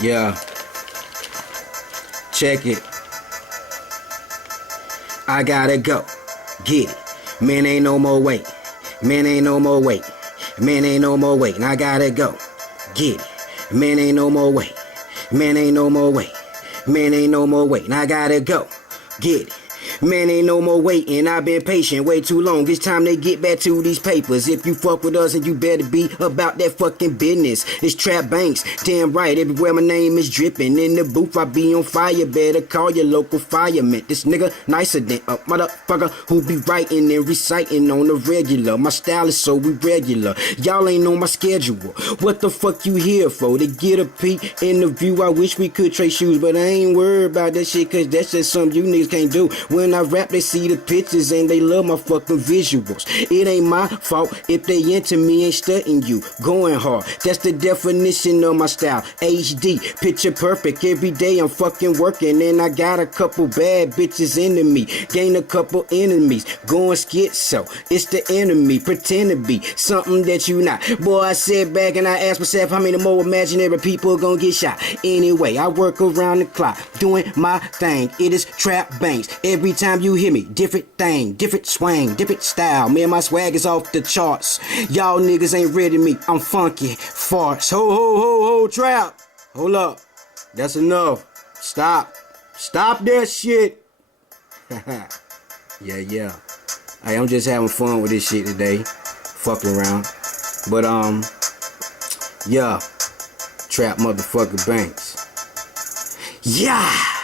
Yeah, check it. I gotta go. Get it. Man, ain't no more wait. Man, ain't no more wait. Man, ain't no more wait. And I gotta go. Get it. Man, ain't no more wait. Man, ain't no more wait. Man, ain't no more wait. And I gotta go. Get it. Man, ain't no more waiting. I've been patient way too long. It's time to get back to these papers. If you fuck with us, and you better be about that fucking business. It's Trap Banks, damn right. Everywhere my name is dripping. In the booth, I be on fire. Better call your local fireman. This nigga nicer than a motherfucker who be writing and reciting on the regular. My style is so irregular. Y'all ain't on my schedule. What the fuck you here for? To get a peek interview. I wish we could trade shoes, but I ain't worried about that shit, cause that's just something you niggas can't do. When I rap, they see the pictures and they love my fucking visuals. It ain't my fault if they into me, ain't studying you. Going hard, that's the definition of my style. HD, picture perfect. Every day I'm fucking working, and I got a couple bad bitches into me. Gain a couple enemies, going schizo. It's the enemy, pretend to be something that you not. Boy, I sit back and I ask myself how many more imaginary people gonna get shot. Anyway, I work around the clock, doing my thing. It is Trap Banks. Every time you hear me, different thing, different swing, different style. Man, my swag is off the charts. Y'all niggas ain't ready me. I'm funky, farts. Ho, ho, ho, ho, Trap. Hold up. That's enough. Stop. Stop that shit. Yeah. Hey, I'm just having fun with this shit today. Fucking around. But, yeah. Trap motherfucker Banks. Yeah.